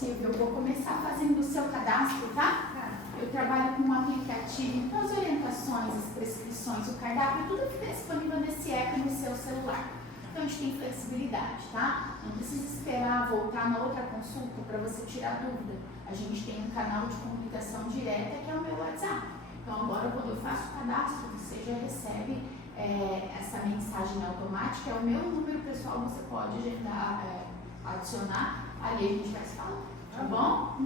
Silvia, eu vou começar fazendo o seu cadastro, tá? Eu trabalho com um aplicativo com as orientações, as prescrições, o cardápio, tudo fica disponível nesse app no seu celular. Então a gente tem flexibilidade, tá? Não precisa esperar voltar na outra consulta para você tirar dúvida. A gente tem um canal de comunicação direta que é o meu WhatsApp. Então agora quando eu faço o cadastro, você já recebe essa mensagem automática, é o meu número pessoal, você pode agendar, adicionar, ali a gente vai se falar, tá bom?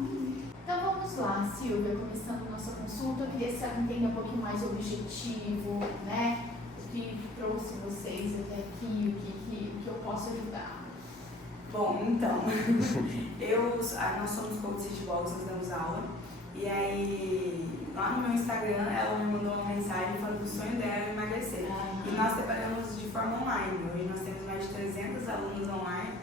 Então vamos lá, Silvia, começando nossa consulta, eu queria que você entenda um pouquinho mais o objetivo, né? O que trouxe vocês até aqui, o que eu posso ajudar. Bom, então, nós somos coaches de boxe, nós damos aula, e aí lá no meu Instagram ela me mandou uma mensagem falando que o sonho dela era emagrecer. E nós trabalhamos de forma online, hoje nós temos mais de 300 alunos online,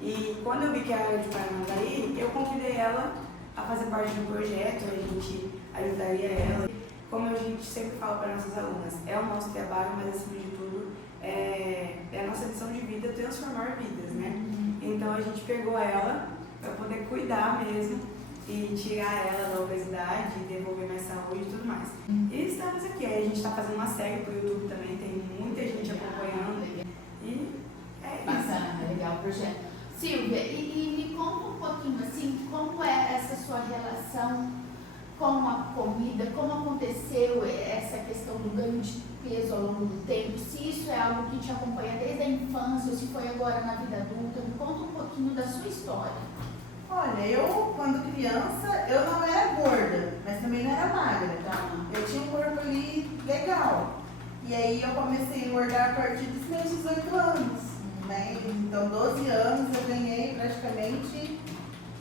e quando eu vi que era de Paranavaí, eu convidei ela a fazer parte do projeto, a gente ajudaria ela. Como a gente sempre fala para nossas alunas, é o nosso trabalho, mas acima de tudo é a nossa missão de vida transformar vidas, né? Então a gente pegou ela para poder cuidar mesmo e tirar ela da obesidade, devolver mais saúde e tudo mais. E estamos aqui, a gente está fazendo uma série para o YouTube também, tem muita gente acompanhando e é isso. Bacana, legal o projeto. Silvia, e me conta um pouquinho assim, como é essa sua relação com a comida, como aconteceu essa questão do ganho de peso ao longo do tempo, se isso é algo que te acompanha desde a infância ou se foi agora na vida adulta, me conta um pouquinho da sua história. Olha, eu quando criança, eu não era gorda, mas também não era magra, tá? Eu tinha um corpo ali legal, e aí eu comecei a engordar a partir dos meus 18 anos, né? Então 12 anos eu ganhei praticamente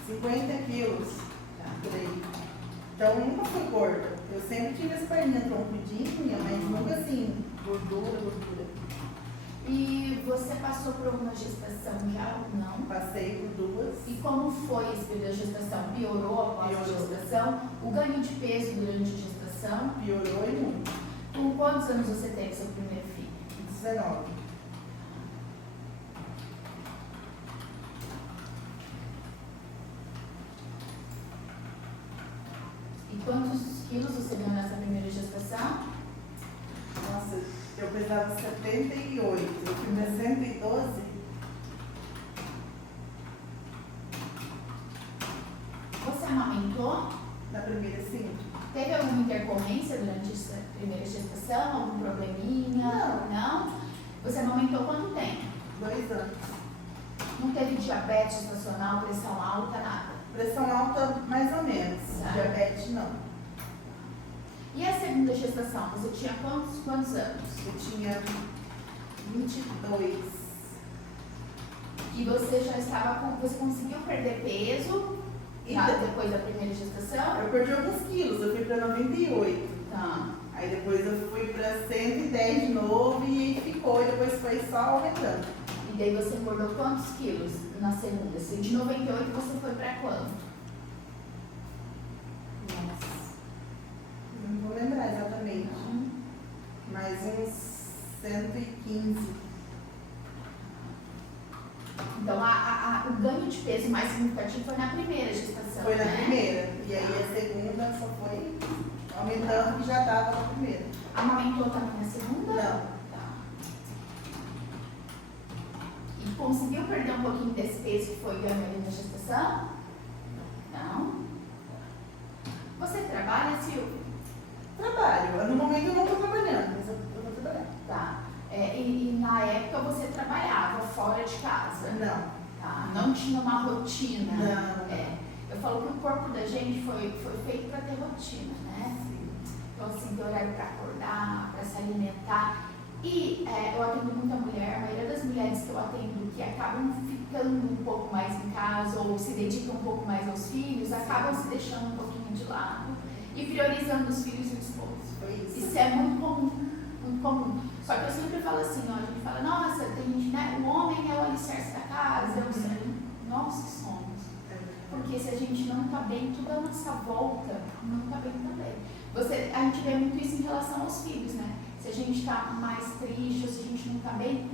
50 quilos, tá? Por aí. Então eu nunca fui gorda, eu sempre tive as perninhas troncudinhas, mas nunca assim, gordura. E você passou por alguma gestação já ou não? Passei por 2. E como foi esse período da gestação? Piorou após a gestação? O ganho de peso durante a gestação? Piorou e muito. Com quantos anos você teve seu primeiro filho? 19. E quantos quilos você ganhou nessa primeira gestação? Nossa, eu pesava 78, eu fui para 112. Você amamentou? Na primeira, sim. Teve alguma intercorrência durante essa primeira gestação? Algum probleminha? Não? Você amamentou quanto tempo? 2 anos. Não teve diabetes gestacional, pressão alta, nada? Pressão alta, mais ou menos. Tá. Diabetes, não. E a segunda gestação, você tinha quantos anos? Eu tinha 22. E você já estava você conseguiu perder peso depois da primeira gestação? Eu perdi alguns quilos, eu fui para 98. Tá. Aí depois eu fui para 110 de novo e ficou, e depois foi só aumentando. E daí você engordou quantos quilos na segunda? De 98 você foi para quanto? Nossa, não vou lembrar exatamente. Mais uns 115. Então o ganho de peso mais significativo foi na primeira gestação. Foi na né? primeira. E aí a segunda só foi aumentando, que já estava na primeira. Amamentou também na segunda? Não. Tá. E conseguiu perder um pouquinho desse peso que foi ganho ali na gestação? Não. Você trabalha, Silvia? Trabalho. No momento eu não estou trabalhando, mas eu vou trabalhar. Tá. E na época você trabalhava fora de casa? Não. Tá. Não tinha uma rotina? Não. Eu falo que o corpo da gente foi feito para ter rotina, né? Então, assim, ter horário para acordar, para se alimentar. E eu atendo muita mulher, a maioria das mulheres que eu atendo que acabam ficando um pouco mais em casa ou se dedicam um pouco mais aos filhos, acabam se deixando um pouquinho de lado e priorizando os filhos e o esposo. Foi isso. Isso é muito comum, muito comum. Só que eu sempre falo assim, ó, a gente fala, nossa, tem gente, né? O homem é o alicerce da casa, nós que somos. Porque se a gente não está bem, tudo à nossa volta não está bem também. A gente vê muito isso em relação aos filhos, né? Se a gente está mais triste ou se a gente não está bem,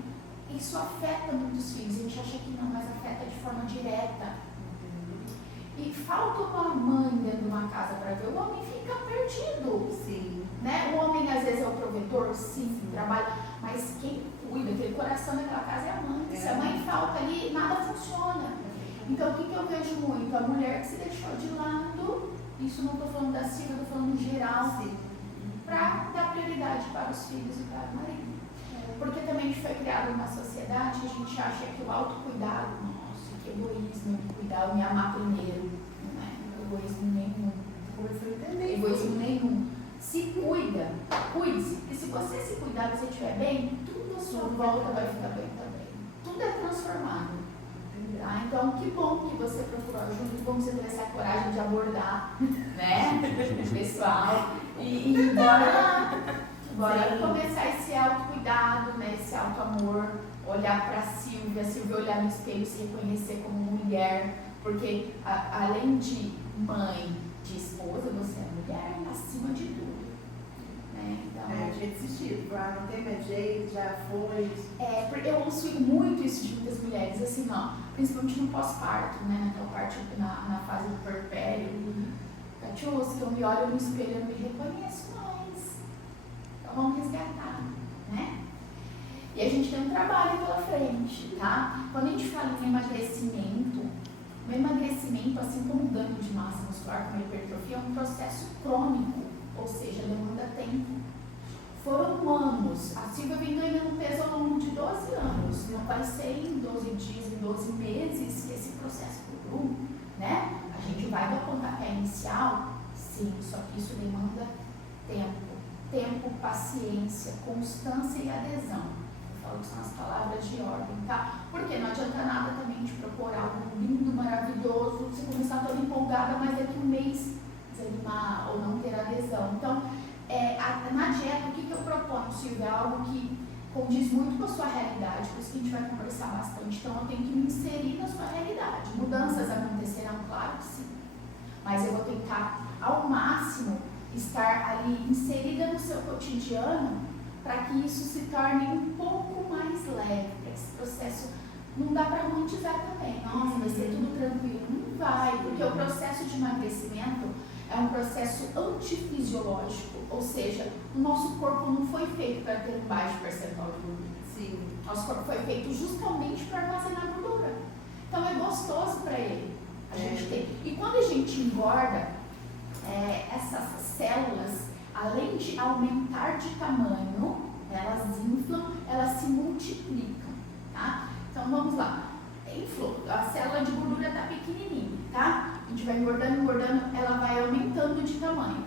isso afeta muitos filhos. A gente acha que não, mas afeta de forma direta. E falta uma mãe dentro de uma casa para ver, o homem fica perdido. Sim. Né? O homem às vezes é o provedor, sim, trabalha, mas quem cuida, aquele coração daquela casa é a mãe. Se a mãe falta ali, nada funciona. Então o que eu vejo muito? A mulher que se deixou de lado, isso não estou falando da Silvia, estou falando em geral, para dar prioridade para os filhos e para o marido. Porque também a gente foi criado numa sociedade que a gente acha que o autocuidado, nossa, que egoísmo, de cuidar, me amar primeiro. Não é egoísmo nenhum. Começou a entender. Egoísmo nenhum. Se cuida, cuide-se. E se você se cuidar, você estiver bem, tudo à sua volta vai ficar bem também. Tudo é transformado. Tá? Então, que bom que você procurou ajuda, que bom que você teve essa coragem de abordar, né, o pessoal. E bora começar esse autocuidado, né, esse autoamor, olhar para a Silvia olhar no espelho e se reconhecer como mulher, porque além de mãe, de esposa, você é mulher acima de tudo. Né? Então, tinha desistido, não tem mais jeito, já foi. Porque eu ouço muito isso de muitas mulheres, assim, principalmente no pós-parto, né, naquela parte, na fase do puerpério. Catius, que eu me olho no espelho e eu me reconheço mais. Então vamos resgatar, né? E a gente tem um trabalho pela frente, tá? Quando a gente fala em emagrecimento, o emagrecimento, assim como o ganho de massa muscular, como a hipertrofia, é um processo crônico, ou seja, demanda tempo. Foram anos. A Silvia vem ganhando peso ao longo de 12 anos. Não vai ser em 12 dias, em 12 meses que esse processo durou, né? A gente vai dar pontapé inicial, sim, só que isso demanda tempo. Tempo, paciência, constância e adesão. Eu falo que são as palavras de ordem, tá? Porque não adianta nada também de propor algo lindo, maravilhoso, você começar toda empolgada, mas daqui um mês desanimar ou não ter adesão. Então, na dieta, o que eu proponho, Silvia? É algo que condiz muito com a sua realidade, por isso que a gente vai conversar bastante. Então, eu tenho que me inserir na sua realidade. Mudanças acontecerão, claro que sim. Mas eu vou tentar, ao máximo, estar ali inserida no seu cotidiano para que isso se torne um pouco mais leve. Esse processo não dá para romantizar também. Nossa, vai ser tudo tranquilo. Não vai, porque o processo de emagrecimento é um processo antifisiológico, ou seja, o nosso corpo não foi feito para ter um baixo percentual de gordura. Sim. Nosso corpo foi feito justamente para armazenar gordura. Então é gostoso para ele. A gente tem. E quando a gente engorda, essas células, além de aumentar de tamanho, elas inflam, elas se multiplicam, tá? Então vamos lá. Inflou, a célula de gordura está pequenininha, tá? A gente vai engordando, ela vai aumentando de tamanho.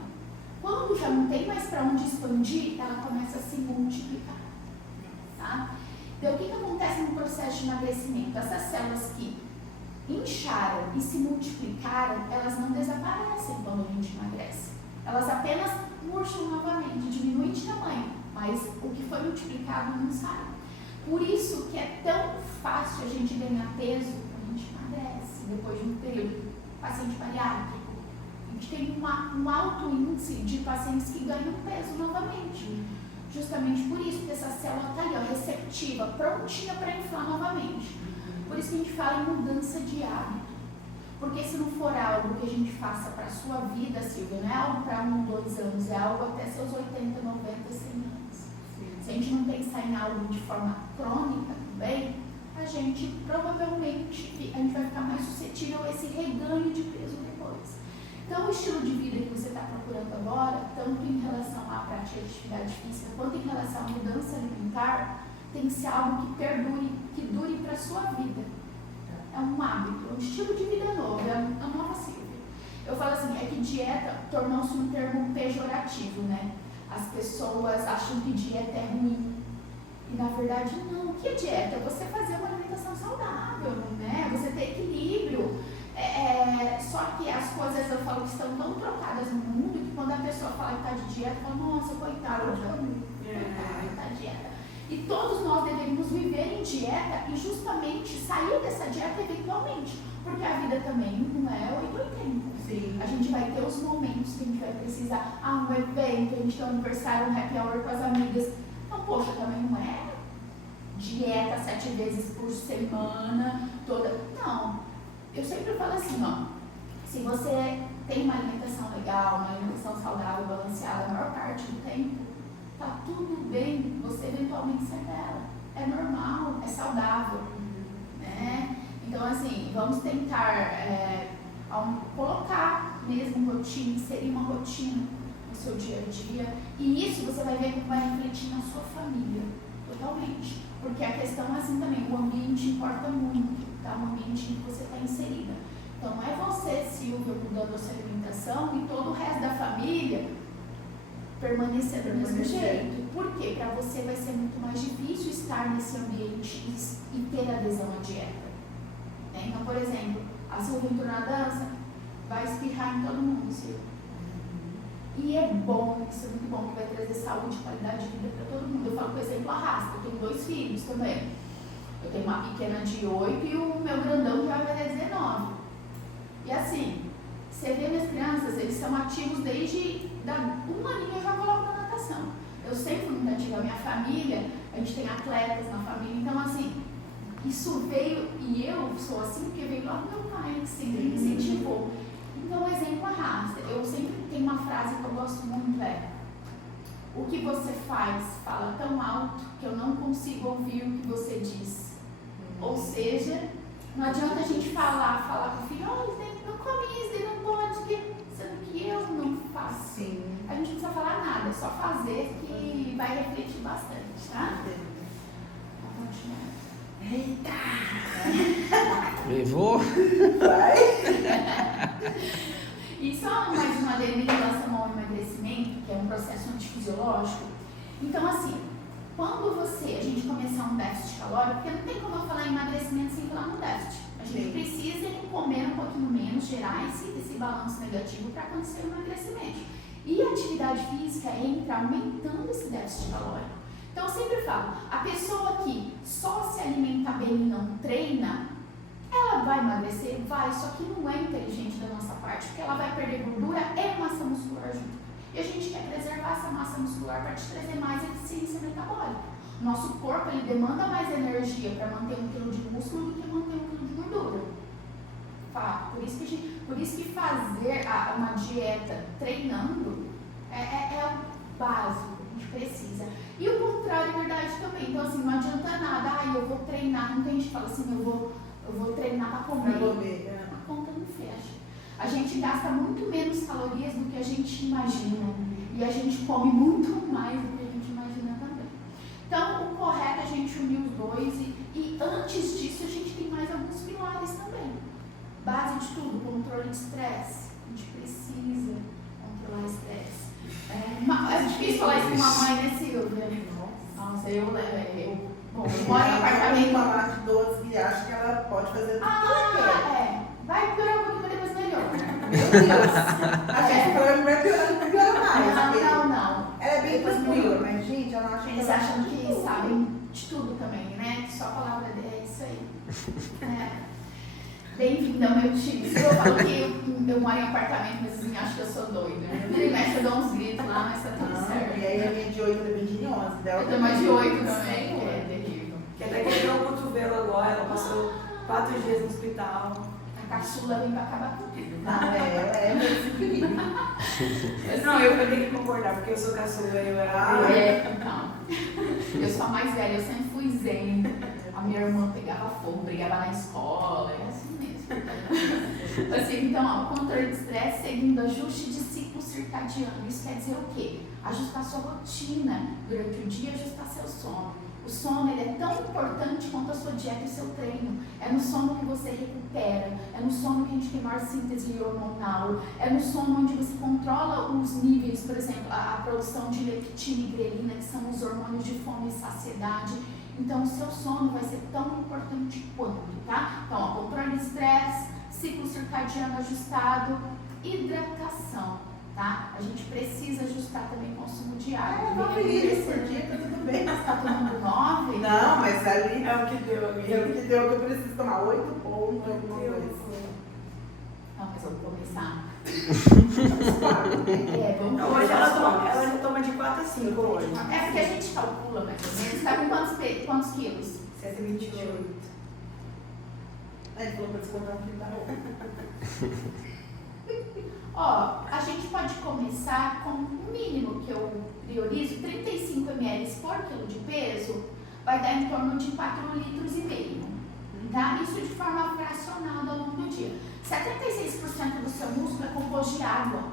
Quando já não tem mais para onde expandir, ela começa a se multiplicar, tá? Então o que acontece no processo de emagrecimento? Essas células que incharam e se multiplicaram, elas não desaparecem quando a gente emagrece. Elas apenas murcham novamente, diminuem de tamanho, mas o que foi multiplicado não sai. Por isso que é tão fácil a gente ganhar peso quando a gente emagrece, depois de um período. Paciente bariátrico, a gente tem um alto índice de pacientes que ganham peso novamente. Justamente por isso, porque essa célula está aí, receptiva, prontinha para inflar novamente. Por isso que a gente fala em mudança de hábito. Porque se não for algo que a gente faça para a sua vida, Silvia, não é algo para 1, 2 anos, é algo até seus 80, 90, 100 anos. Se a gente não pensar em algo de forma crônica também, a gente provavelmente a gente vai ficar mais suscetível a esse reganho de peso depois. Então, o estilo de vida que você está procurando agora, tanto em relação à prática de atividade física, quanto em relação à mudança alimentar, tem que ser algo que perdure, que dure para a sua vida. É um hábito, um estilo de vida novo, é a nova Silvia. Eu falo assim, é que dieta tornou-se um termo pejorativo, né? As pessoas acham que dieta é ruim. E na verdade não. O que é dieta? É você fazer uma alimentação saudável, né? Você ter equilíbrio. Só que as coisas, eu falo, que estão tão trocadas no mundo que quando a pessoa fala que está de dieta, fala, nossa, coitada, coitada, dieta. E todos nós deveríamos viver em dieta e justamente sair dessa dieta eventualmente, porque a vida também não é 880. Sim. A gente vai ter os momentos que a gente vai precisar, um evento, a gente tem um aniversário, um happy hour com as amigas. Então, poxa, também não é dieta 7 vezes por semana, toda. Não. Eu sempre falo assim, se você tem uma alimentação legal, uma alimentação saudável, balanceada, a maior parte do tempo, tá tudo bem você eventualmente ser dela. É normal, é saudável. Né? Então, assim, vamos tentar colocar mesmo rotina, inserir uma rotina no seu dia a dia. E isso você vai ver que vai refletir na sua família, totalmente. Porque a questão é assim também, o ambiente importa muito, tá? O ambiente em que você está inserida. Então, não é você, Silvia, mudando a sua alimentação e todo o resto da família permanecer do mesmo jeito. Por quê? Para você vai ser muito mais difícil estar nesse ambiente e ter adesão à dieta. Então, por exemplo, a Silvia entrou na dança, vai espirrar em todo mundo, Silvia. E é bom, isso é muito bom, que vai trazer saúde e qualidade de vida para todo mundo. Eu falo, por exemplo, a Rasta, eu tenho 2 filhos também. Eu tenho uma pequena de 8 e o meu grandão já vai ter 19. E assim, você vê minhas crianças, eles são ativos desde um aninho eu já coloco na natação. Eu sempre fui muito ativa, a minha família, a gente tem atletas na família, então assim, isso veio, e eu sou assim porque veio lá do meu pai, que sempre me incentivou. Então, o exemplo arrasta. Eu sempre tenho uma frase que eu gosto muito, o que você faz fala tão alto que eu não consigo ouvir o que você diz. Ou seja, não adianta a gente falar com o filho, não come isso, não pode, sendo que eu não faço. Sim. A gente não precisa falar nada, é só fazer que vai refletir bastante, tá? Vamos continuar. Eita! Levou? Vai! E só mais uma vez em relação ao emagrecimento, que é um processo antifisiológico. Então, assim, quando a gente começar um déficit calórico, porque não tem como eu falar em emagrecimento sem falar no déficit. A gente precisa comer um pouquinho menos, gerar esse balanço negativo para acontecer o emagrecimento. E a atividade física entra aumentando esse déficit calórico. Então, eu sempre falo, a pessoa que só se alimenta bem e não treina, ela vai emagrecer? Vai, só que não é inteligente da nossa parte, porque ela vai perder gordura e massa muscular junto. E a gente quer preservar essa massa muscular para te trazer mais eficiência metabólica. Nosso corpo, ele demanda mais energia para manter 1 quilo de músculo do que manter 1 quilo de gordura. Por isso que fazer uma dieta treinando é o básico, a gente precisa. E o contrário é verdade também. Então, assim, não adianta nada, eu vou treinar, não tem gente que fala assim, eu vou treinar para comer. A conta não fecha. A gente gasta muito menos calorias do que a gente imagina. E a gente come muito mais do que a gente imagina também. Então, o correto é a gente unir os dois. E antes disso, a gente tem mais alguns pilares também. Base de tudo, controle de estresse. A gente precisa controlar o estresse. É difícil falar isso com uma mãe, né, Silvia? Nossa, eu moro em apartamento. Uma lá de 12 que acha que ela pode fazer tudo que ela quer. Vai piorar um pouquinho, mas depois melhor. Meu Deus! Acho que esse problema vai piorando, não piora mais. Não. Ela é bem tranquila, mas gente, ela acha que Eles ela acham sabe que tudo. sabem de tudo também, né? Que só a palavra é isso aí. Bem-vindo ao meu time. Eu falo que eu moro em apartamento, mas assim, acho que eu sou doida. Eu dou uns gritos lá, mas tá tudo certo. E aí a minha de 8 é bem de 11. Eu tenho mais de 8 também, que é terrível. Que até quebrou o cotovelo agora, ela passou 4 dias no hospital. A caçula vem pra acabar com tudo, Ah, tá? é muito incrível. Mas não, eu tenho que concordar, porque eu sou caçula, eu era. Então, eu sou a mais velha, eu sempre fui zen. A minha irmã pegava fogo, brigava na escola, é assim mesmo. Assim, então, controle de estresse seguindo ajuste de ciclo circadiano. Isso quer dizer o quê? Ajustar sua rotina durante o dia, ajustar seu sono. O sono ele é tão importante quanto a sua dieta e o seu treino. É no sono que você recupera, é no sono que a gente tem maior síntese hormonal, é no sono onde você controla os níveis, por exemplo, a produção de leptina e grelina, que são os hormônios de fome e saciedade. Então, o seu sono vai ser tão importante quanto, tá? Então, ó, controle de estresse, ciclo circadiano ajustado, hidratação, tá? A gente precisa ajustar também o consumo de água. 9 litros por dia, tá tudo bem. Você tá tomando 9? Não, mas ali É o que deu, amiga. é o que deu que eu preciso tomar 8 pontos, alguma coisa. Não, mas eu vou começar. Não, hoje ela já toma de 4 a 5 hoje. É porque a gente calcula mais ou menos. Tá com quantos quilos? 128. Aí ele falou pra descontar um quilo da roupa. Ó, a gente pode começar com o mínimo que eu priorizo, 35 ml por quilo de peso, vai dar em torno de 4,5 litros. Tá? Isso de forma fracionada ao longo do dia. 76% do seu músculo é composto de água.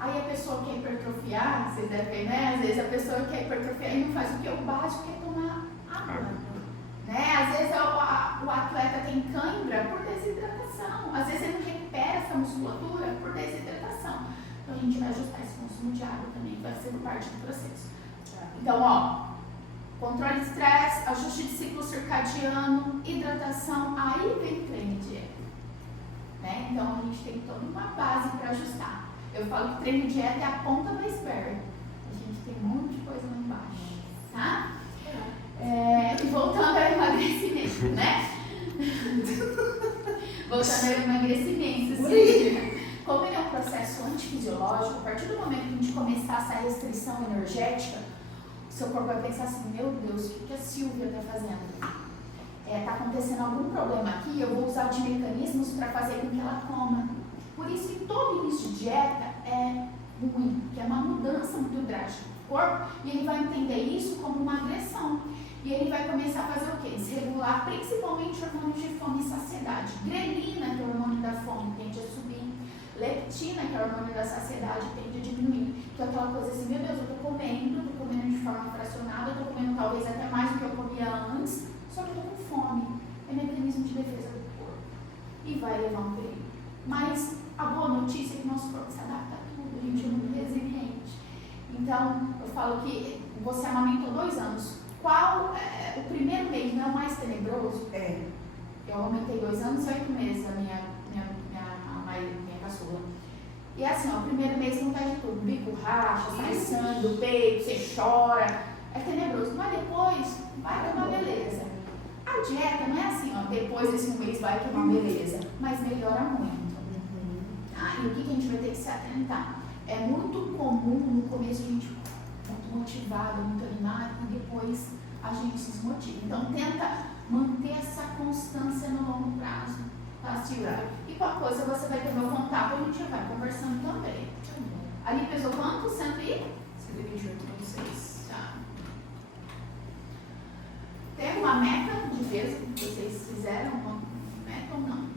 Aí a pessoa quer hipertrofiar, vocês devem ver, né? Às vezes a pessoa quer hipertrofiar e não faz o que? O básico que é tomar água. Né? Às vezes o atleta tem cãibra por desidratação. Às vezes ele não recupera essa musculatura por desidratação. Então a gente vai ajustar esse consumo de água também, que vai ser parte do processo. Então, ó, controle de estresse, ajuste de ciclo circadiano, hidratação, aí vem treino de dieta. Né? Então a gente tem toda uma base para ajustar. Eu falo que treino de dieta é a ponta do iceberg. A gente tem um monte de coisa lá embaixo. Tá? E voltando ao emagrecimento, né? Voltando ao emagrecimento, sim. Como ele é um processo antifisiológico, a partir do momento que a gente começar essa restrição energética, o seu corpo vai pensar assim, meu Deus, o que a Silvia está fazendo? Está acontecendo algum problema aqui, eu vou usar de mecanismos para fazer com que ela coma. Por isso que todo início de dieta é ruim, que é uma mudança muito drástica do corpo, e ele vai entender isso como uma agressão. E ele vai começar a fazer o quê? Desregular principalmente hormônios de fome e saciedade. Grelina, que é o hormônio da fome, tende a subir. Leptina, que é o hormônio da saciedade, tende a diminuir. Que é aquela coisa assim, meu Deus, eu estou comendo de forma fracionada, eu estou comendo talvez até mais do que eu comia antes, só que eu estou com fome. É mecanismo de defesa do corpo. E vai levar um período. Mas a boa notícia é que nosso corpo se adapta a tudo, a gente é muito resiliente. Então, eu falo que você amamentou 2 anos. Qual o primeiro mês não é o mais tenebroso? Eu amamentei 2 anos e 8 meses a minha caçula. E assim, ó, o primeiro mês não tá de tudo. O bico racha, sai sangue do peito, você chora. É tenebroso. Mas depois vai ter uma beleza. A dieta não é assim, ó, depois desse mês vai ter uma beleza. Mas melhora muito. E o que a gente vai ter que se atentar? É muito comum no começo a gente muito motivado, muito animado, e depois a gente se desmotiva. Então tenta manter essa constância no longo prazo, tá, Silvia? E qualquer coisa você vai ter meu contato, a gente vai conversando também. Ali pesou quanto? 128,6. Tá. Tem uma meta de peso que vocês fizeram? Uma meta ou não?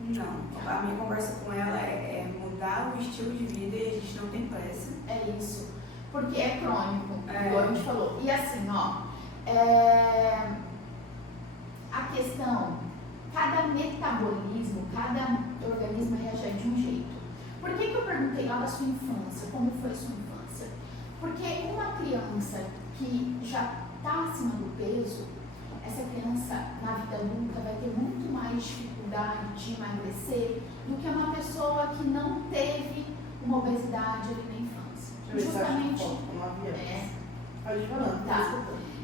Não. A minha conversa com ela é mudar o estilo de vida e a gente não tem pressa. É isso. Porque é crônico, igual a gente falou. E assim, ó, a questão, cada metabolismo, cada organismo reage de um jeito. Por que eu perguntei lá da sua infância, como foi a sua infância? Porque uma criança que já está acima do peso, essa criança na vida adulta vai ter muito mais dificuldade de emagrecer do que uma pessoa que não teve uma obesidade ali na infância. Justamente. Tá.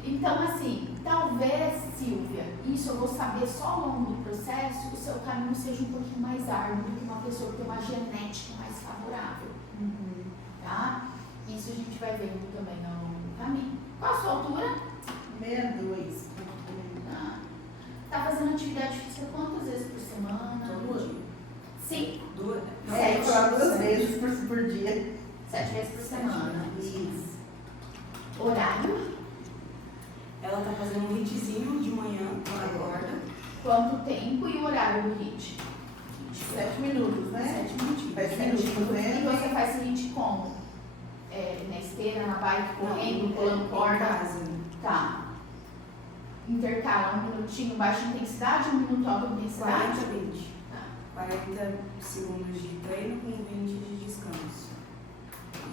Então, assim, talvez, Silvia, isso eu vou saber só ao longo do processo, o seu caminho seja um pouquinho mais árduo do que uma pessoa que tem uma genética mais favorável. Tá? Isso a gente vai vendo também ao longo do caminho. Qual a sua altura? 62. Tá fazendo atividade física quantas vezes por semana? Todo dia. Sim. 2 vezes por dia. 7 vezes por semana. Isso. Horário? Ela tá fazendo um hitzinho de manhã, ela acorda. Quanto tempo e o horário do hit? 7 minutos, né? 7 minutinhos. 7 minutos, E você faz o hit como? Na esteira, na bike, correndo, pulando corda? Tá. Intercala 1 minutinho baixa intensidade, 1 minuto alta intensidade? 40, 20. Tá. 40 segundos de treino com 20 de descanso.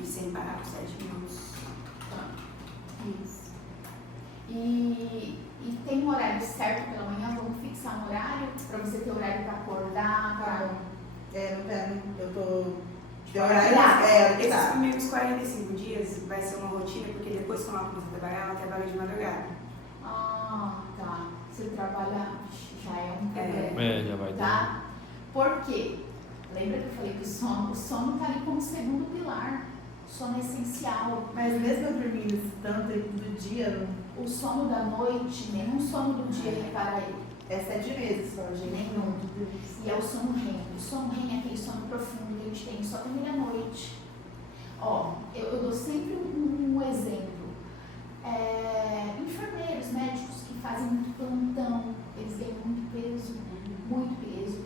E sem parar por 7 minutos. Tá. Isso. E tem um horário certo pela manhã? Vamos fixar um horário para você ter horário para acordar? Eu tô. De horário. Esses primeiros 45 dias vai ser uma rotina, porque depois quando ela começa a trabalhar, ela trabalha de madrugada. Tá. Você trabalha, já é um problema. Já vai Tá? Por quê? Lembra que eu falei que o sono está ali como segundo pilar. O sono é essencial. Mas mesmo eu dormindo tanto do dia, O sono da noite, nenhum sono do dia, repara aí. É 7 meses só, gente. Nenhum. E é o sono REM. O sono REM é aquele sono profundo que a gente tem só dormir à noite. Ó, eu dou sempre um exemplo. Enfermeiros, médicos que fazem muito plantão, eles ganham muito peso,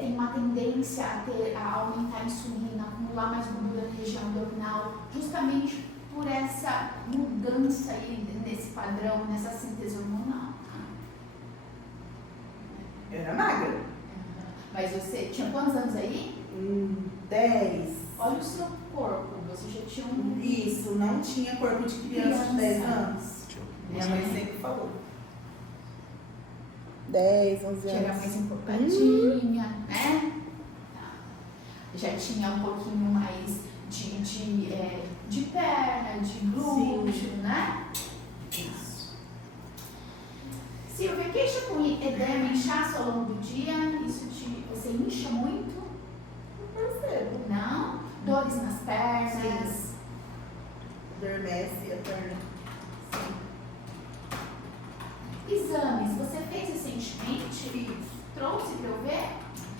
tem uma tendência a aumentar a insulina, acumular mais gordura na região abdominal, justamente por essa mudança aí nesse padrão, nessa síntese hormonal. Eu era magra. Mas você tinha quantos anos aí? 10. Olha o seu corpo, você já tinha um... Isso, não tinha corpo de criança de 10 anos. Minha mãe sempre falou. 10, 11 Chega anos. mais empolgadinha, né? Tá. Já tinha um pouquinho mais de perna, de glúteo, né? Isso. Silvia, queixa com edema, inchaço ao longo do dia, você incha muito? Não percebo. Não? Dores nas pernas? Sim. Adormece a perna. Sim. Exames, você fez recentemente? Fiz. Trouxe pra eu ver?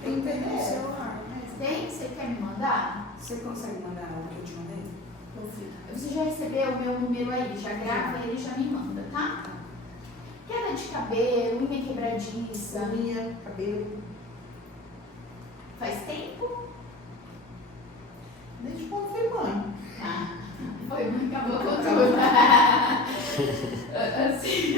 Tem que ter no É. celular. Tem? Você quer me mandar? Você consegue mandar a última vez? Consigo. Você já recebeu o meu número aí, já grava ele e já me manda, tá? Queda de cabelo, unha quebradiça, Unha, cabelo. faz tempo? Desde quando fui mãe. Ah, foi muito acabou com tudo. Assim,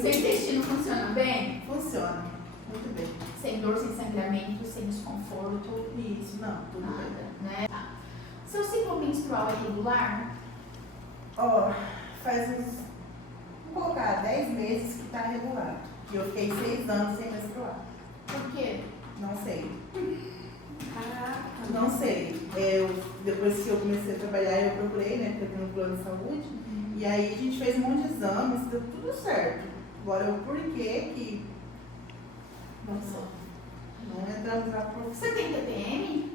seu intestino funciona bem? Funciona. Muito bem. Sem dor, sem sangramento, sem desconforto, Isso, não, tudo nada, bem. né? Tá. Seu ciclo menstrual é regular? Ó, faz uns, vamos colocar, 10 meses que tá regular. E eu fiquei 6 anos sem menstruar. Por quê? Não sei. Caraca. Não sei. Depois que eu comecei a trabalhar, eu procurei, né? Porque eu tenho um plano de saúde. E aí a gente fez um monte de exames, deu tudo certo. Agora o porquê que. Nossa, não entramos na profissão. Você tem TPM?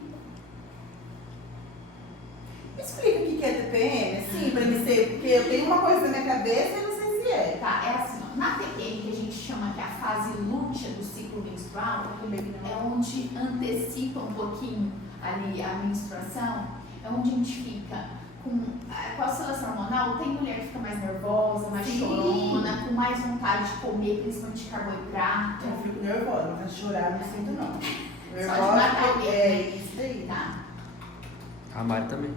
Explica o que é TPM, assim, pra mim ser, porque eu tenho uma coisa na minha cabeça e não sei se é. Tá, é assim, ó, na TPM, que a gente chama que é a fase lútea do ciclo menstrual, é onde antecipa um pouquinho ali a menstruação, é onde a gente fica com a oscilação hormonal. Tem mulher que fica mais nervosa, mais Sim. chorona, com mais vontade de comer, principalmente carboidrato. Eu fico nervosa, mas chorar não sinto não. de matar mesmo, é né? isso aí. Tá. A Mari também.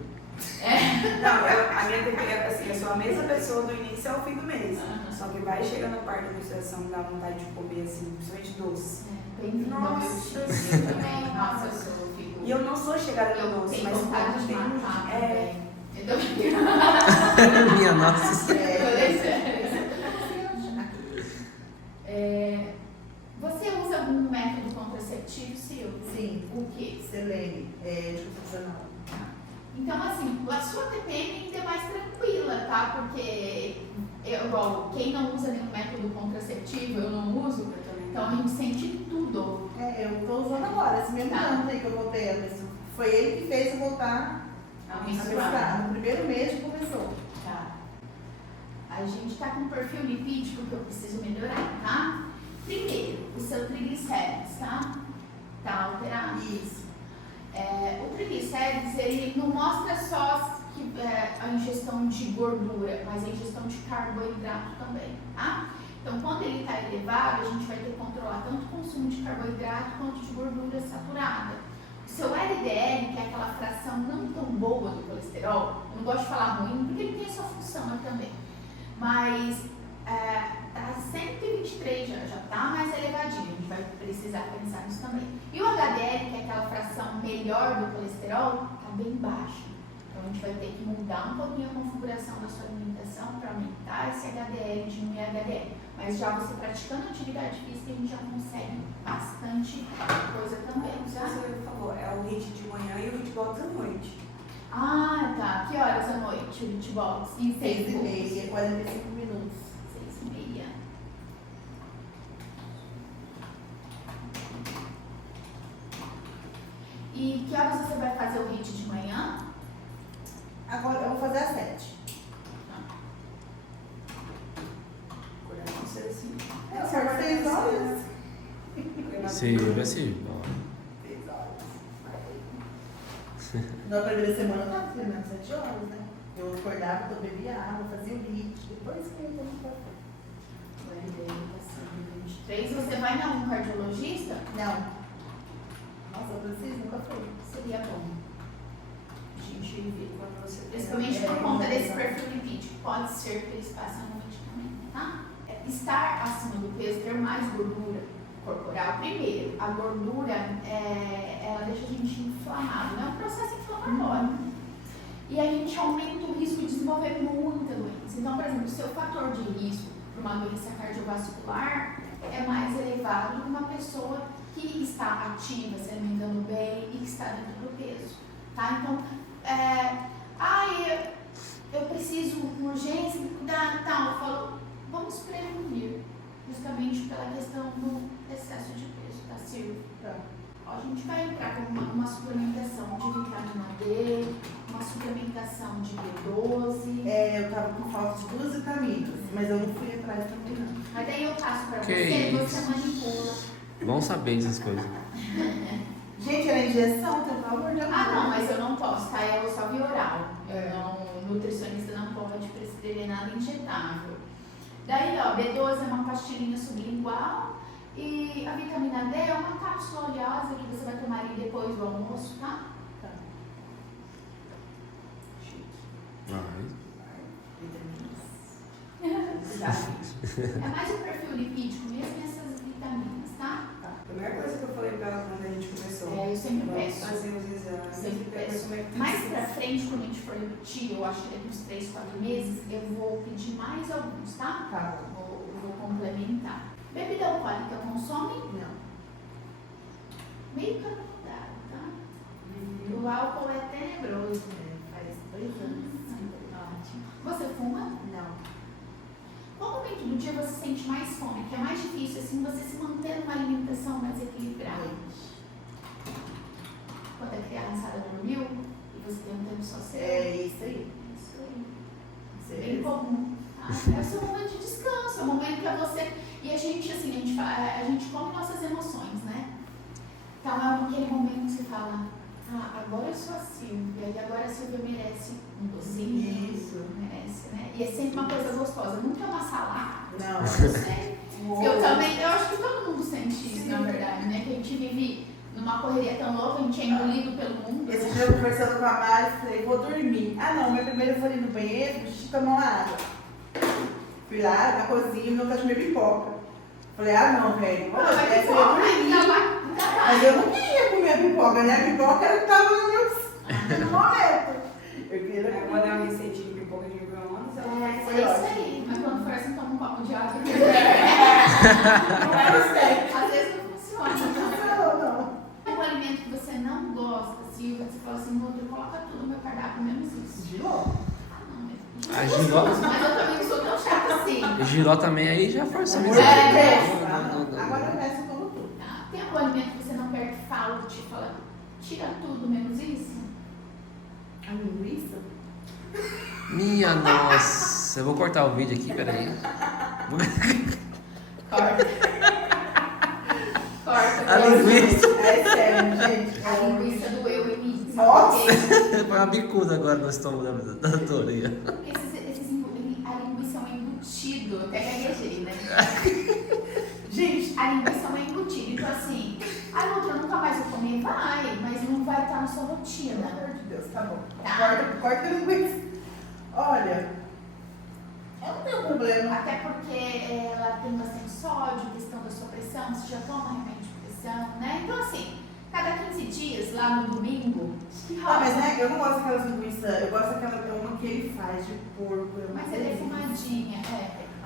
Não, a minha TPM é assim, eu sou a mesma pessoa do início ao fim do mês. Aham. Só que vai chegando a parte da menstruação, dá vontade de comer, assim, principalmente doce. Bem-vindo ao meu Nossa time também. Nossa, eu fico... E eu não sou chegada no Eu doce, tenho mas vontade quando de tem matar é, também. Entendeu? Minha nossa. Você usa algum método contraceptivo, Silvio? Sim. O quê? Selene, anticoncepcional. Então, assim, a sua TPM ainda é mais tranquila, tá? Porque, igual, quem não usa nenhum método contraceptivo, eu não uso, eu também. então a gente sente tudo. Eu tô usando agora, esse mesmo Tá. ano aí que eu voltei a menstruar. Foi ele que fez eu voltar A a menstruar. menstruar. No primeiro mês que começou. Tá. A gente tá com um perfil lipídico que eu preciso melhorar, tá? Primeiro, o seu triglicérides, tá? Tá alterado. Isso. O triglicérides, ele não mostra só a ingestão de gordura, mas a ingestão de carboidrato também, tá? Então, quando ele está elevado, a gente vai ter que controlar tanto o consumo de carboidrato quanto de gordura saturada. O seu LDL, que é aquela fração não tão boa do colesterol, eu não gosto de falar ruim, porque ele tem a sua função também, mas tá 123, já tá mais elevadinho, a gente vai precisar pensar nisso também. E o HDL, que é aquela fração melhor do colesterol, tá bem baixo. Então a gente vai ter que mudar um pouquinho a configuração da sua alimentação para aumentar esse HDL, diminuir o HDL. Mas já você praticando atividade física, a gente já consegue bastante coisa também, Você tá? falou, é o HIIT de manhã e o HIITbox à noite. Ah, tá. Que horas à noite o HIITbox? Em 6h30, 45 minutos. 6h30. E que horas você vai fazer o HIIT de manhã? Agora eu vou fazer às 7. Acordar com você assim. É, só 6 horas. Silvia, Silvia. Seis horas. Na primeira semana eu tava treinando 7 horas, né? Eu acordava, eu bebia água, fazia o HIIT, depois que eu ia no café. Orientação 23. Você vai em algum cardiologista? Não. Nossa, eu preciso, nunca fui. Seria bom. A gente vê quando você tem. Principalmente por conta desse perfil lipídico. Pode ser que eles passem no medicamento, tá? Estar acima do peso, ter mais gordura corporal. Primeiro, a gordura, ela deixa a gente inflamado, né? É um processo inflamatório. E a gente aumenta o risco de desenvolver muita doença. Então, por exemplo, o seu fator de risco para uma doença cardiovascular é mais elevado que uma pessoa que está ativa, se alimentando bem e que está dentro do peso, tá? Então, eu preciso com urgência de cuidar, tal. Eu falo, vamos prevenir, justamente pela questão do excesso de peso, tá, Silvia? Tá. A gente vai entrar com uma suplementação de vitamina D, uma suplementação de B12. Eu tava com falta de 2 vitaminas, mas eu não fui atrás também não. Mas daí eu passo pra Que você, isso? você manipula. Bom saber essas coisas. Gente, era injeção, tem valor de amor. Ah, não, mas eu não posso, tá? Eu só via oral. O nutricionista não pode prescrever nada injetável. Daí, ó, B12 é uma pastilhinha sublingual. E a vitamina D é uma cápsula oleosa que você vai tomar ali depois do almoço, tá? Tá. Vai. É mais o perfil lipídico mesmo e essas vitaminas, tá? A primeira coisa que eu falei pra ela quando a gente começou. Eu sempre vamos peço. fazer os exames. Sempre pra ver peço. como é que tá Mais se- pra frente, quando a gente for repetir, eu acho que daqui uns 3, 4 meses, eu vou pedir mais alguns, tá? Tá bom. Vou complementar. Bebida alcoólica consome? Não. Meio carboidrado, tá? O álcool é tenebroso. Faz 2 anos. Ótimo. Você fuma? Não. Qual momento do dia você sente mais fome? Que é mais difícil, assim, você se manter numa alimentação mais equilibrada? Quando a criançada dormiu e você tem um tempo só seu? É isso aí. Isso aí. Isso É aí. bem comum. Tá? É o seu momento de descanso, é o momento para você. E a gente, assim, a gente come nossas emoções, né? Então é aquele momento que você fala, agora eu sou a Silvia, e agora a Silvia merece um docinho. Isso. Merece, né? E é sempre uma coisa gostosa, nunca é uma salada. Não. Não sei. Eu também, eu acho que todo mundo sente isso, na verdade, né? Que a gente vive numa correria tão louca, a gente é engolido pelo mundo. Esse dia eu conversando com a Mari, falei, vou dormir. Ah não, mas primeiro eu fui ali no banheiro, deixa eu tomar uma água. Fui lá na cozinha e não tá de minha pipoca. Falei, não, velho, Não, olha, mas essa eu pipoca, dormi. ainda vai. Mas eu não queria comer a pipoca, né? A pipoca era que tava no meu momento. Eu queria Eu comer. vou dar uma receitinha de pipoca de micro-ondas. É isso aí. Mas quando for assim, toma um copo de água. Não era certo. Às vezes não funciona. Não, não. Um alimento que você não gosta, Silvia, você fala assim, Rodrigo, coloca tudo no meu cardápio, menos isso. Giló. Não, A Giló? Mas eu também não sou tão chata assim. Giló também aí já força Amor mesmo. de É, Deus. Não, não. Agora eu peço como tudo. Tá? Tem algum alimento que você não quer que falte, fala, tira tudo, menos isso? A linguiça? Minha nossa. Eu vou cortar o vídeo aqui, peraí. Corta. Corta. A linguiça. É sério, gente. A linguiça do eu e mim. Nossa! Porque Foi uma bicuda agora no estômago da doutoria. a linguiça é um embutido, eu até gaguejei, né? Gente, A linguiça é um embutido, então assim, outra eu nunca mais vou comer, vai, mas não vai estar na sua pelo rotina. amor de Deus, tá bom. Tá. Corta a linguiça. Olha, eu não tenho problema. Até porque ela tem bastante sódio, questão da sua pressão, você já toma remédio de pressão, né? Então assim, cada 15 dias, lá no domingo, Mas né, eu não gosto daquelas linguiças, eu gosto daquela uma que ele faz de porco. mas ela é fumadinha,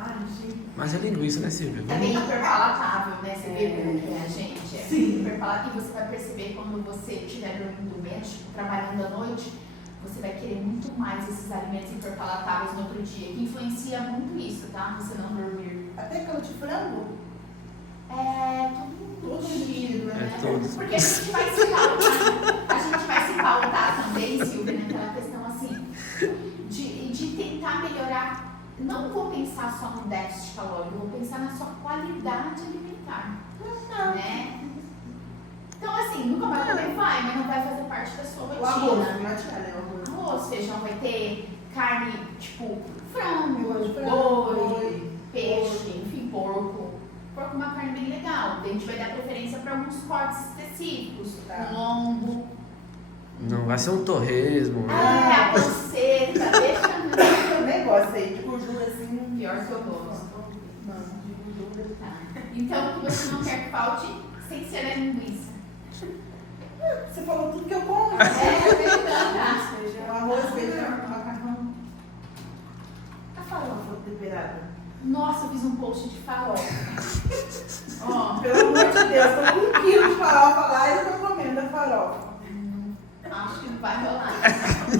Ai, gente. Mas é linguiça, né, Silvia? É bem hiperpalatável, né? Você vê né, gente? É Sim. hiperpalatável e você vai perceber quando você estiver dormindo bem, tipo, trabalhando à noite, você vai querer muito mais esses alimentos hiperpalatáveis no outro dia, que influencia muito isso, tá? Você não dormir. Até aquela de frango. É tudo Tudo embutido, né? É tudo. Porque a gente vai se pautar também, Silvia, naquela questão assim, de tentar melhorar. Não vou pensar só no déficit calórico, vou pensar na sua qualidade alimentar, né? Então, assim, nunca vai comer, vai, mas não vai fazer parte da sua O arroz, rotina. não vai tirar, né? O arroz. Arroz, feijão, vai ter carne, tipo, frango, Eu gosto de frango, boi, peixe, enfim, porco. Porco é uma carne bem legal. A gente vai dar preferência para alguns cortes específicos. Tá. Um lombo. Não vai ser um torresmo. Né? A panceta, deixa O negócio aí de gordura assim. pior que eu gosto. Não, de gordura. Tá. Então, o que você não quer que falte, sem ser a linguiça. Você falou tudo que eu como. É verdade. Feijão, arroz, feijão, macarrão. A farofa temperada. Nossa, eu fiz um post de farofa. Ó, Pelo amor de Deus, tô com 1 quilo de farofa lá e eu tô comendo a farofa. acho que não vai rolar.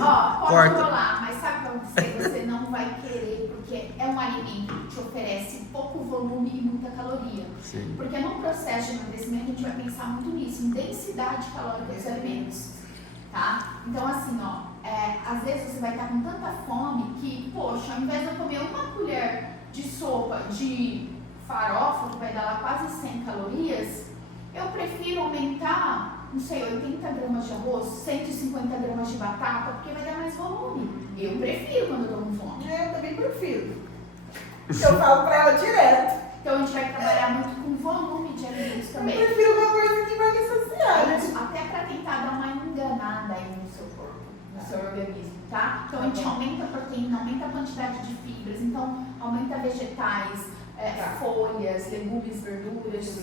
Ó, pode Corta. rolar, mas sabe o que vai acontecer? Você não vai querer, porque é um alimento que te oferece pouco volume e muita caloria. Sim. Porque no processo de emagrecimento a gente vai pensar muito nisso, em densidade calórica dos alimentos. Tá? Então assim, ó, às vezes você vai estar com tanta fome que, poxa, ao invés de eu comer uma colher de sopa de farofa, que vai dar lá quase 100 calorias, eu prefiro aumentar, não sei, 80 gramas de arroz, 150 gramas de batata, porque vai dar mais volume. Eu prefiro quando eu tô com fome. Eu também prefiro. Eu falo pra ela direto. Então a gente vai trabalhar muito com volume de alimentos Eu também. prefiro uma coisa que vai me saciar, né? Até para tentar dar uma enganada aí no seu corpo, no seu organismo, tá? Então a gente aumenta a proteína, aumenta a quantidade de fibras, então aumenta vegetais, folhas, legumes, verduras.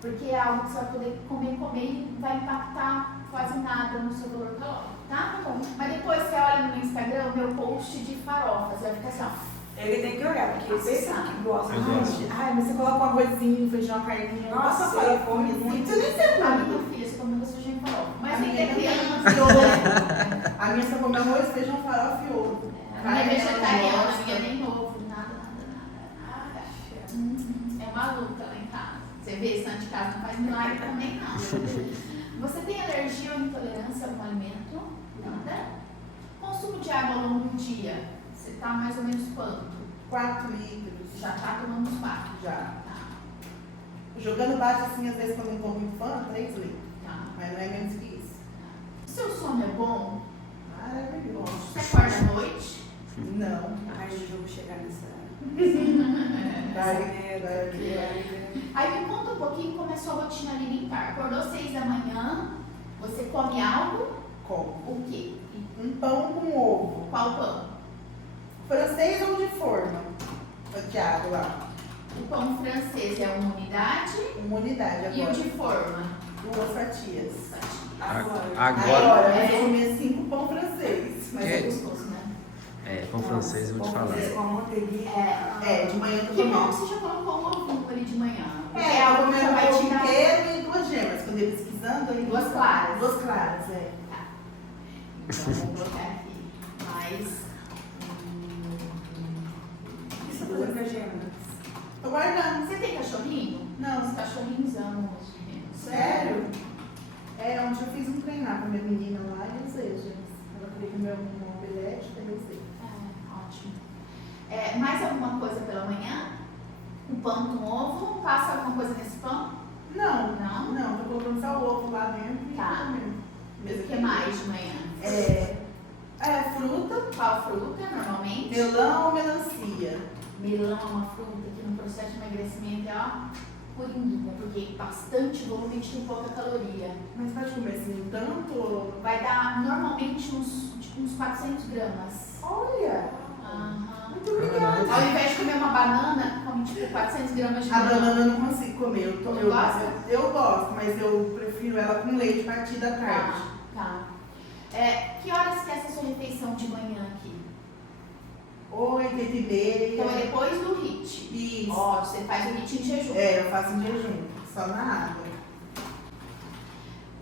Porque é algo que você vai poder comer e não vai impactar quase nada no seu valor calórico, tá? Mas depois você olha no meu Instagram, o meu post de farofas, vai ficar assim, ó. Ele tem que olhar, porque você sabe que gosta. Eu gosto. Ai, mas você coloca um arrozinho, feijão, uma carninha. Nossa, farofa eu como muito. Você nem sei A como. minha filha, você comeu você em farofa. Mas A tem que minha ter criança, também. A minha só come arroz, feijão, farofa e ovo. a minha é vegetariana, a gosta. minha nem ovo, nada. É uma luta lá em casa. Você vê, santo de casa não faz milagre também não. Você tem alergia ou intolerância a algum alimento? Nada. Consumo de água ao longo do dia. Você está mais ou menos quanto? 4 litros. Já está tomando uns 4. Já. Tá, Jogando baixo assim, às vezes quando eu não tô muito fã, 3 litros. tá. Mas não é menos que isso. Seu sono é bom? Maravilhoso. Você acorda à noite? Não. Ai, o jogo chegar nessa Vai. Aí me conta um pouquinho como é a sua rotina alimentar. Acordou 6 da manhã, você come algo? Como? O quê? Um pão com ovo. Qual pão? Francês ou de forma? O Thiago lá. O pão francês é uma unidade Uma unidade e o agora. de forma? 2 fatias. Agora. Agora. Eu vou comer 5 pão francês. Mas é gostoso, né? Pão francês eu vou te falar. Com a manteiguinha. De manhã eu tô Que bom comendo. que você já colocou um ovinho ali de manhã. Porque É, eu algo vou que comer já um vai pão te dar. inteiro e 2 gemas. Quando eu pesquisando, aí 2 claras. 2 claras, é. Então vou botar aqui. Mais. Isso é coisa pra gema. Tô guardando. Você tem cachorrinho? Não. Os cachorrinhos amam os meninos. Sério? Ontem eu fiz um treinar com a minha menina lá e eu sei, gente. Ela queria comer um omelete, também sei. Ótimo. Mais alguma coisa pela manhã? Um pão com ovo? Passa alguma coisa nesse pão? Não, Não? não, tô colocando só o ovo lá dentro e Tá. comendo. O que mais de manhã? Fruta, Qual fruta, normalmente? melão ou melancia. Melão é uma fruta que no processo de emagrecimento é, ó, coringuinha, porque bastante volume e tem pouca caloria. Mas pode comer assim tanto? Ou... Vai dar normalmente uns 400 gramas. Olha, Aham. muito obrigada. Ao invés de comer uma banana, come tipo 400 gramas de A melão. banana eu não consigo comer. Não gosta? Eu gosto, mas eu prefiro ela com leite partido à tarde. Tá. Que horas que é essa sua refeição de manhã aqui? 8, 8 e meia. Então é depois do HIIT. Isso. Ó, você faz o HIIT em jejum. Eu faço em jejum, só na água.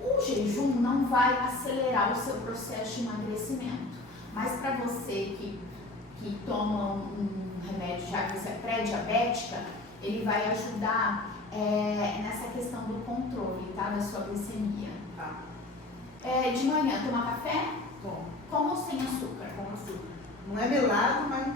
O jejum não vai acelerar o seu processo de emagrecimento. Mas para você que toma um remédio, já que você é pré-diabética, ele vai ajudar nessa questão do controle, tá? Da sua glicemia. Tá. De manhã, tomar café? Bom, Com ou sem açúcar? com açúcar. Não é melado, mas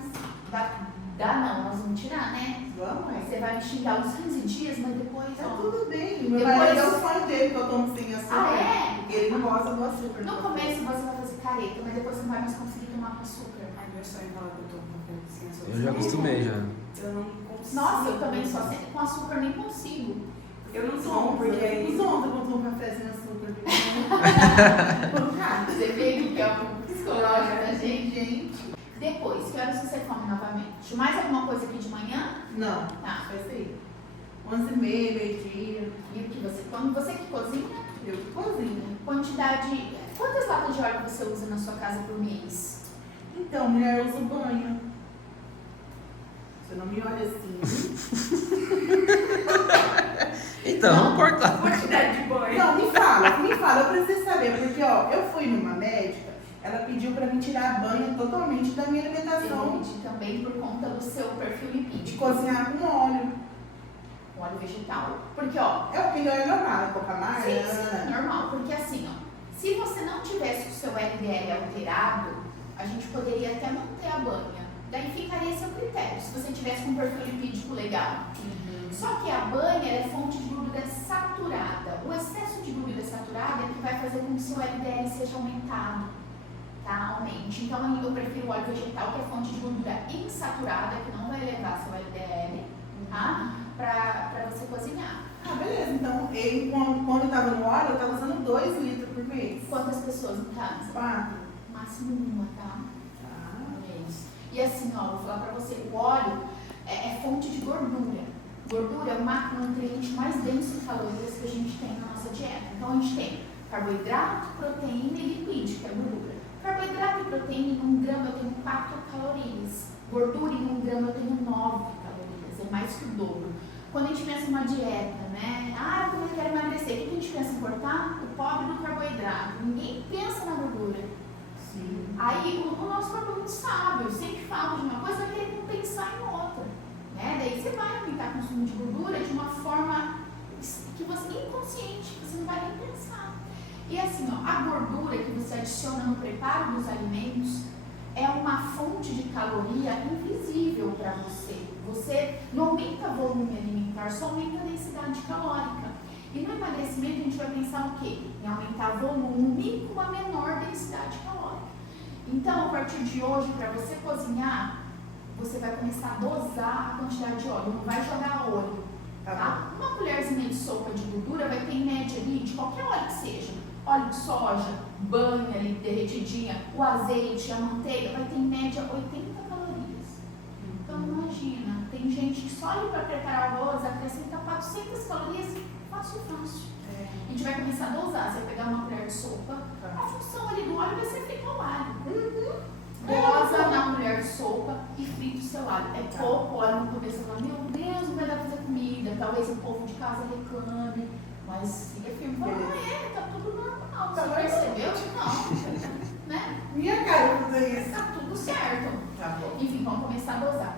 Dá Dá não, nós vamos tirar, né? Vamos, Aí é. você vai me xingar uns 15 dias, mas depois, Tá ó. tudo bem. Meu Depois- marido é o sonho dele que eu tomo sem açúcar. Ah, é? Porque ele não gosta do açúcar. No começo você vai fazer careta, mas depois você não vai mais conseguir tomar com açúcar. Ai, meu sonho é falar que eu tô com café sem açúcar. Eu já acostumei já. Eu não consigo. Nossa, eu também só sem, com açúcar nem consigo. Eu não tomo, porque aí. Os ontem eu tomo café sem açúcar. Você vê que é um psicológico da gente. Gente. Depois, que horas você come novamente? Mais alguma coisa aqui de manhã? Não, Tá. vai ser 11h30, meio-dia. E o que você come? Você que cozinha? Eu que cozinho. Quantidade. Quantas latas de óleo você usa na sua casa por mês? Então, mulher, eu uso banho. Você não me olha assim. Então, vamos cortar. Quantidade de banho. Não, me fala, eu preciso saber, porque ó, eu fui numa médica, ela pediu pra mim tirar a banha totalmente da minha alimentação Depende também por conta do seu perfil de lipídico. cozinhar com óleo. Com óleo vegetal. Porque, ó, É o que é normal, coca amarga. sim, normal. Porque assim, ó, se você não tivesse o seu LDL alterado, a gente poderia até manter a banha. Daí ficaria a seu critério, se você tivesse com um perfil lipídico legal. Só que a banha é fonte de gordura saturada. O excesso de gordura saturada é que vai fazer com que o seu LDL seja aumentado, tá? Aumente. Então eu prefiro o óleo vegetal, que é fonte de gordura insaturada, que não vai elevar seu LDL, tá? Pra você cozinhar. Ah, beleza. Então, ele, quando eu tava no óleo, eu tava usando 2 litros por mês. Quantas pessoas em casa? 4. Máximo uma, tá? Tá. Isso. E assim, ó, vou falar pra você, o óleo é fonte de gordura. Gordura é o macronutriente mais denso em calorias que a gente tem na nossa dieta. Então a gente tem carboidrato, proteína e lipídio, que é gordura. Carboidrato e proteína em 1 grama eu tenho 4 calorias. Gordura em 1 grama eu tenho 9 calorias, é mais que o dobro. Quando a gente pensa em uma dieta, né? Ah, como eu quero emagrecer, o que a gente pensa em cortar? O pobre do carboidrato. Ninguém pensa na gordura. Sim. Aí o nosso corpo é muito sábio, sempre fala de uma coisa, vai querer compensar em outra. Né? Daí você vai aumentar o consumo de gordura de uma forma que você inconsciente, que você não vai nem pensar. E assim, ó, a gordura que você adiciona no preparo dos alimentos é uma fonte de caloria invisível para você. Você não aumenta volume alimentar, só aumenta a densidade calórica. E no emagrecimento a gente vai pensar o quê? Em aumentar volume com uma menor densidade calórica. Então, a partir de hoje, para você cozinhar, você vai começar a dosar a quantidade de óleo, não vai jogar óleo, tá? Uma colherzinha de sopa de gordura vai ter em média ali, de qualquer óleo que seja, óleo de soja, banha ali derretidinha, o azeite, a manteiga, vai ter em média 80 calorias. Então imagina, tem gente que só ali para preparar arroz acrescenta 400 calorias, fácil. A gente vai começar a dosar, você vai pegar uma colher de sopa, a função ali do óleo vai ser fritar o alho. Dosa na colher de sopa e frita o seu alho. É pouco óleo no começo, você fala, meu Deus, não vai dar pra fazer comida. Talvez o povo de casa reclame, mas siga firme. Fala, tá tudo normal. Você percebeu? Não. Né? Minha cara fazer isso. Tá tudo certo. Tá bom. Enfim, vamos começar a dosar.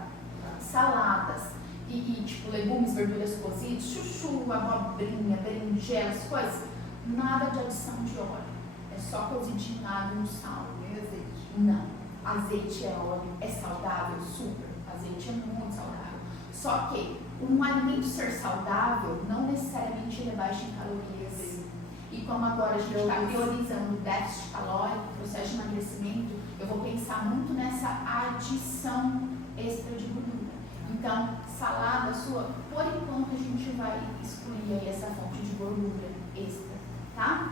Saladas e tipo legumes, verduras cozidas, chuchu, abobrinha, berinjela, essas coisas. Nada de adição de óleo. É só cozidinho na água e no sal. Nem azeite. Não. Azeite é óleo, é saudável, super. Azeite é muito saudável. Só que um alimento ser saudável não necessariamente ele é baixo em calorias. E como agora a gente está priorizando o déficit calórico, o processo de emagrecimento, eu vou pensar muito nessa adição extra de gordura. Então, salada sua, por enquanto a gente vai excluir aí essa fonte de gordura extra, tá?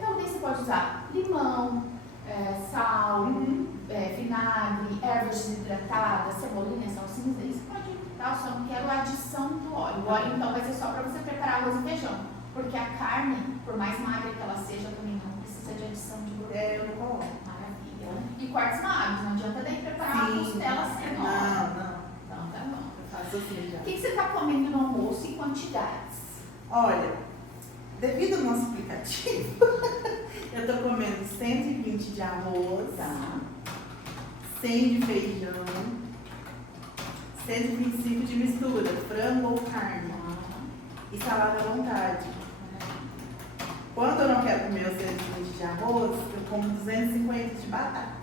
Talvez você pode usar limão, sal, vinagre, ervas desidratadas, cebolinha, salsinhas, daí você pode, tá? Eu só não quero a adição do óleo. O óleo então vai ser só para você preparar arroz e feijão, porque a carne, por mais magra que ela seja, também não precisa de adição de gordura. Eu não coloco. Maravilha. E cortes magros, não adianta daí preparar uma costela sem óleo. Não. Então tá bom. Eu faço assim já. O que você está comendo no almoço em quantidades? Olha, devido ao nosso aplicativo, eu tô comendo 120 de arroz, 100 de feijão, 125 de mistura, frango ou carne e salada à vontade. Quando eu não quero comer os 120 de arroz, eu como 250 de batata.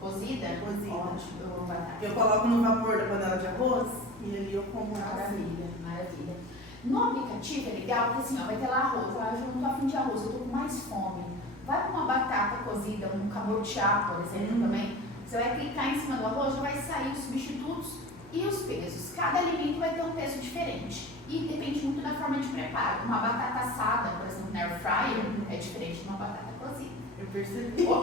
Cozida? Cozida. Ótimo, eu vou batata. Eu coloco no vapor da panela de arroz e ali eu como ela assim. Maravilha, maravilha. No aplicativo é legal porque assim, ó, vai ter lá arroz, lá eu não tô afim de arroz, eu tô com mais fome. Vai com uma batata cozida, um cabotiá, por exemplo, também. Você vai clicar em cima do arroz, já vai sair os substitutos e os pesos. Cada alimento vai ter um peso diferente. E depende muito da forma de preparo. Uma batata assada, por exemplo, na air fryer, é diferente de uma batata cozida. Eu percebi. O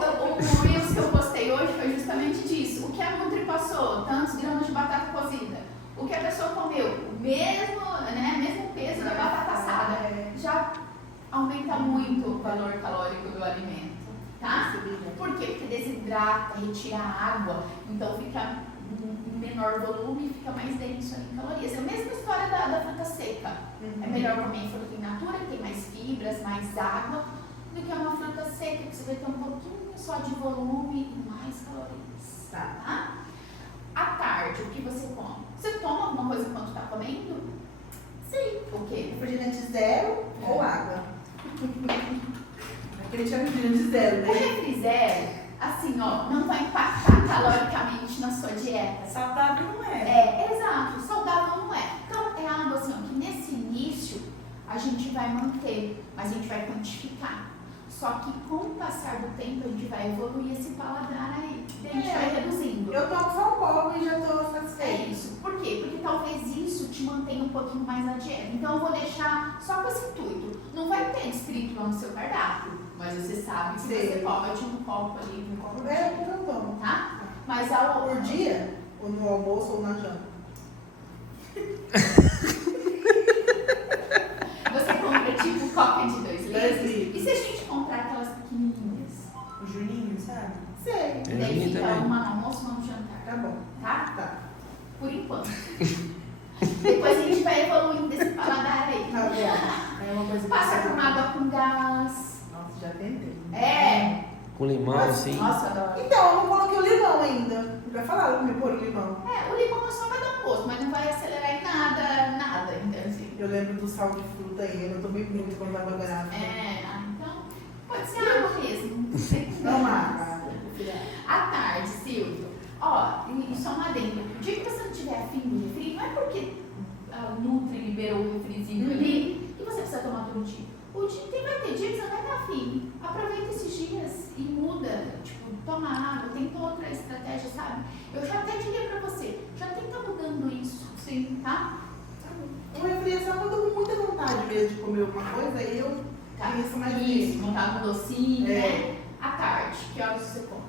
Reels que eu postei hoje foi justamente disso. O que a Nutri passou, tantos gramas de batata cozida. O que a pessoa comeu, o mesmo peso da batata assada. Já aumenta muito o valor calórico do alimento, tá? Por quê? Porque desidrata, retira a água, então fica em menor volume e fica mais denso em calorias. É a mesma história da fruta seca. É melhor comer fruta in natura, que tem mais fibras, mais água, do que uma fruta seca, que você vai ter um pouquinho só de volume e mais calorias. Tá? À tarde, o que você come? Você toma alguma coisa enquanto está comendo? Sim. O quê? Refrigerante zero ou água? Aquele tinha refrigerante zero, O né? refri zero, assim, ó, não vai impactar caloricamente na sua dieta. Saudável não é. Exato, saudável não é. Então, é algo assim, ó, que nesse início a gente vai manter, mas a gente vai quantificar. Só que com o passar do tempo a gente vai evoluir esse paladar aí. Daí a gente vai reduzindo. Eu tomo só um copo e já tô É satisfeita. isso. Por quê? Porque talvez isso te mantenha um pouquinho mais na dieta. Então eu vou deixar só com esse intuito. Não vai ter descrito lá no seu cardápio, mas você sabe que você pode um copo ali, um copo por É, dia, eu tomo. tá? Mas ao Por dia? Ou no almoço ou na janta? Você compra tipo coca de 2 2 litros. litros. E se a gente comprar aquelas pequenininhas? O Juninho, sabe? Sei. É. Daí Juninho fica também. uma no almoço, uma no jantar. Tá bom. Tá? Tá. Por enquanto. Depois a gente vai evoluindo desse paladar aí. Tá bom. É uma coisa que Passa você- por uma água com gás. Nossa, já tentei. É. Com limão, assim. Nossa, adoro. Então, eu não coloquei o limão ainda. Vai falar pra me pôr o limão. O limão só vai dar um gosto, mas não vai acelerar em nada, então assim. Eu lembro do sal de fruta aí, eu tomei muito quando tava grávida. Então, pode ser água mesmo. Não, água. À tarde, Silvio, ó, e só uma adendo. O dia que você não tiver afim do refri, não é porque a Nutri liberou o refrizinho ali e você precisa tomar todo dia. Vai ter dia que você não vai estar afim. Aproveita esses dias e muda. Tipo, toma água, tenta outra estratégia, sabe? Eu já até diria pra você, já tenta mudando isso. Sim, tá? O refri é só quando eu tô com muita vontade mesmo de comer alguma coisa, aí eu penso mais Isso, nisso. montar um docinho, É. né? À tarde, que horas você come?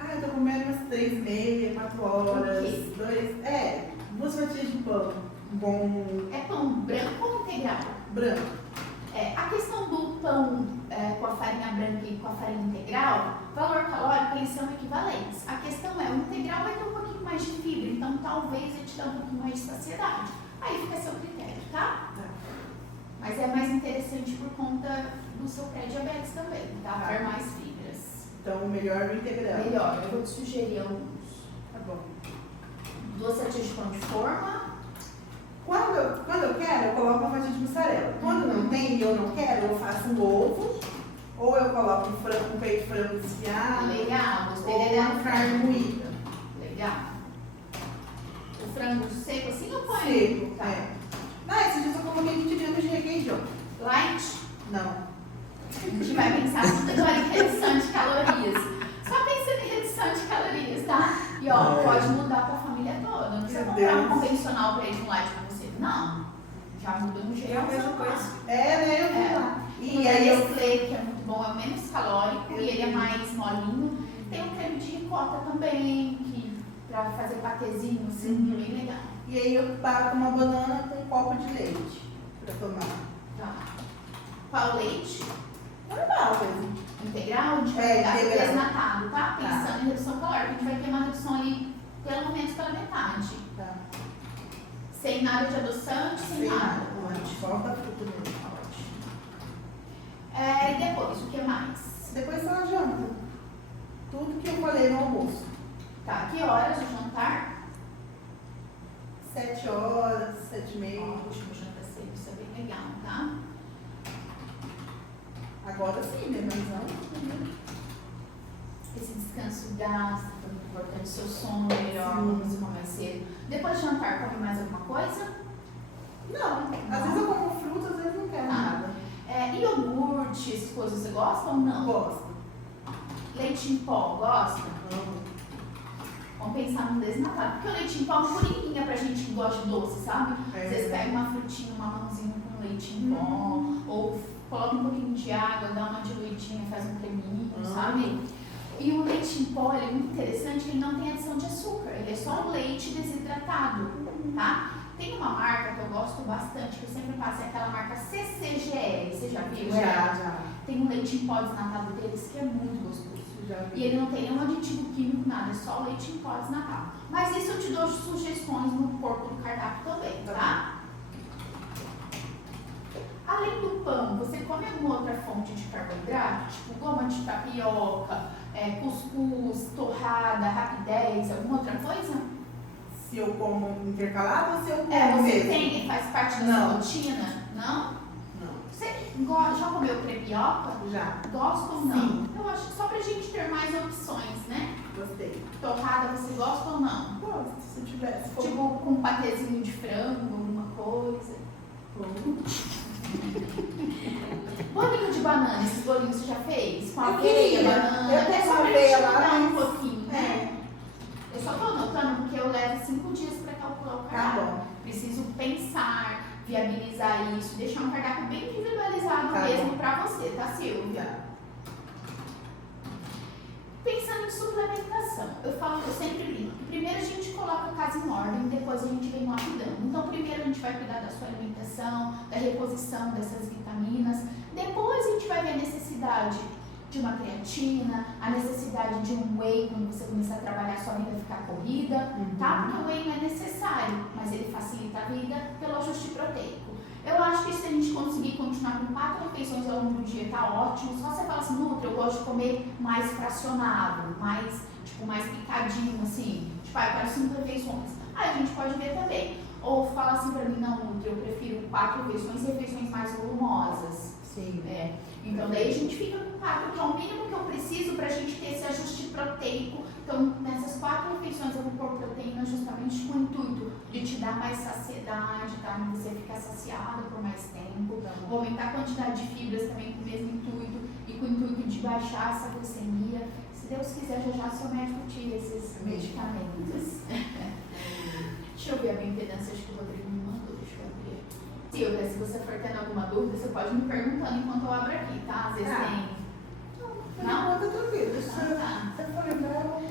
Ah, eu tô comendo umas 3h30, 4 horas. O quê? 2 fatias de pão. Bom, É pão branco ou integral? branco. A questão do pão com a farinha branca e com a farinha integral, valor calórico, eles são equivalentes. A questão é, o integral vai ter um pouquinho mais de fibra, então talvez ele te dê um pouquinho mais de saciedade. Aí fica a seu critério, tá? Mas é mais interessante por conta do seu pré-diabetes também, tá? Ter mais fibras. Então, melhor no integral. Melhor, eu vou te sugerir alguns. Tá bom. 2 fatias de pão de forma. Quando eu quero, eu coloco uma fatia de mussarela. Quando não tem e eu não quero, eu faço um ovo. Ou eu coloco um peito de frango desfiado. Legal, gostei Ou da uma carne moída. Legal. O frango seco assim ou põe? Seco. Tá. Não, esses dias eu coloquei 20 gramas de requeijão. Light? Não. A gente vai pensar tudo agora em redução de calorias. Só pensando em redução de calorias, tá? E ó, pode mudar pra família toda. Não precisa Meu comprar um Deus. convencional pra ir um light pra você. Não. Já muda no É jeito. a mesma coisa. Né? Eu vi lá. E aí esse Nestlé, que é muito bom, é o menos calórico e ele é mais molinho. Tem um creme de ricota também, que pra fazer patezinho, assim, bem legal. E aí eu bato uma banana com um copo de leite pra tomar. Tá. Qual leite? Normal, coisa. Integral? A gente vai pegar integral. desnatado, tá? Pensando em redução calórica. A gente vai ter uma redução ali, pelo menos pela metade. Tá. Sem nada de adoçante, sem nada. Antes, falta fruta mesmo. E depois, o que mais? Depois só a janta. Tudo que eu falei no almoço. Tá, que horas o jantar? 7 horas, 7h30. Ótimo, janta cedo, isso é bem legal, tá? Agora sim, né? Mas antes, né? esse descanso gasta, é muito importante, seu sono melhor, quando você come mais cedo. Depois de jantar, come mais alguma coisa? Não, às vezes eu como fruta, às vezes não quero nada. Iogurte, essas coisas, você gosta ou não? Gosto. Leite em pó, gosta? Amo. Vamos pensar num desnatado. Porque o leite em pó é uma coringuinha pra gente que gosta de doce, sabe? Às vezes pega uma frutinha, um mamãozinho com leite em pó, ou coloca um pouquinho de água, dá uma diluidinha, faz um creminho, sabe? E o leite em pó, ele é muito interessante, ele não tem adição de açúcar, ele é só um leite desidratado, tá? Tem uma marca que eu gosto bastante, que eu sempre passo, é aquela marca CCGL, você já viu? Já. Tem um leite em pó desnatado deles que é muito gostoso. E ele não tem nenhum aditivo químico, nada, é só leite em pó desnatado. Mas isso eu te dou sugestões no corpo do cardápio também, tá? Além do pão, você come alguma outra fonte de carboidrato? Tipo goma de tapioca, cuscuz, torrada, rapidez, alguma outra coisa? Se eu como intercalado ou se eu como Você mesmo? tem, faz parte da Não. sua rotina? Não? Não. Você já comeu crepioca? Já. Gosta ou não? Sim. Eu acho que só pra gente ter mais opções, né? Gostei. Torrada, você gosta ou não? Gosto, se eu tivesse. Tipo, com um patezinho de frango, alguma coisa. Bolinho de banana, esses bolinhos você já fez? Com Eu aveia, queria. banana. Eu tenho só uma pra aveia gente lá, mudar um mas- pouquinho, né? Eu só tô anotando porque eu levo 5 dias pra calcular o Tá cardápio. bom. Preciso pensar, viabilizar isso, deixar um cardápio bem individualizado Tá mesmo bom. pra você, tá, Silvia? Pensando em suplementação, eu sempre digo que primeiro a gente coloca a casa em ordem, depois a gente vem lapidando. Então, primeiro a gente vai cuidar da sua alimentação, da reposição dessas vitaminas, depois a gente vai ver a necessidade de uma creatina, a necessidade de um whey quando você começar a trabalhar, sua vida ficar corrida, tá? Porque o whey não é necessário, mas ele facilita a vida pelo ajuste proteico. Eu acho que se a gente conseguir continuar com 4 refeições ao longo do dia, tá ótimo. Só você fala assim, Nutri, eu gosto de comer mais fracionado, mais picadinho, assim. Tipo, eu quero 5 refeições. Aí a gente pode ver também. Ou fala assim pra mim, não, Nutri, eu prefiro 4 refeições e refeições mais volumosas. Sim. Então daí a gente fica com 4, que é o mínimo que eu preciso pra gente ter esse ajuste proteico. Então nessas 4 refeições eu vou pôr proteína justamente com o intuito de te dar mais saciedade, tá? Você ficar saciado por mais tempo. Vou aumentar a quantidade de fibras também com o mesmo intuito e com o intuito de baixar essa glicemia. Se Deus quiser, já seu médico tira esses medicamentos. Deixa eu ver a bioimpedância, acho que o Rodrigo me mandou, deixa eu abrir. Silvia, se você for tendo alguma dúvida, você pode me perguntando enquanto eu abro aqui, tá? Às vezes tem. Não, tá tranquilo. Tá. Se eu for lembrar, eu vou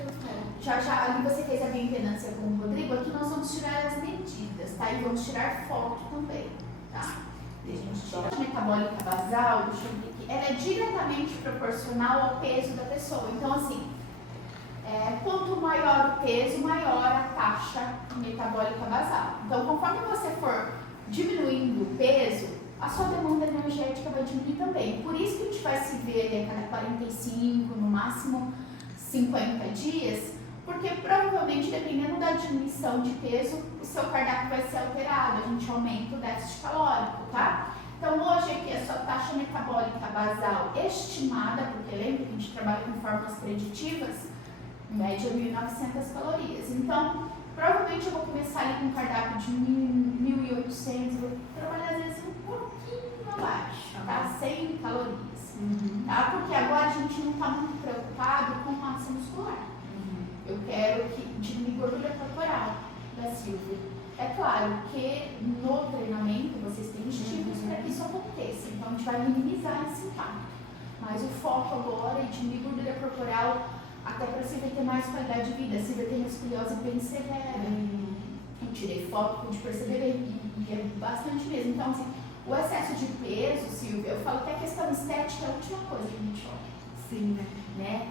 Já, ali você fez a bioimpedância com o Rodrigo, aqui nós vamos tirar as medidas, tá? E vamos tirar foto também, tá? E a gente tira a metabólica basal, deixa eu ver aqui, ela é diretamente proporcional ao peso da pessoa. Então, assim, quanto maior o peso, maior a taxa metabólica basal. Então, conforme você for diminuindo o peso, a sua demanda energética vai diminuir também. Por isso que a gente vai se ver ali a cada 45, no máximo 50 dias, porque provavelmente, dependendo da diminuição de peso, o seu cardápio vai ser alterado, a gente aumenta o déficit calórico, tá? Então, hoje aqui a sua taxa metabólica basal estimada, porque lembra que a gente trabalha com fórmulas preditivas, em média 1.900 calorias. Então, provavelmente eu vou começar ali com um cardápio de 1.800, vou trabalhar às vezes um pouquinho abaixo, tá? 100 calorias, tá? Porque agora a gente não está muito preocupado com massa muscular. Eu quero diminuir gordura corporal da Silvia. É claro que no treinamento vocês têm estímulos para que isso aconteça, então a gente vai minimizar esse impacto. Mas o foco agora é diminuir gordura corporal até para a Silvia ter mais qualidade de vida. A Silvia tem escoliose bem severa. Eu tirei foto, pude perceber e é bastante mesmo. Então, assim, o excesso de peso, Silvia, eu falo que a questão estética é a última coisa que a gente olha. Sim, Né?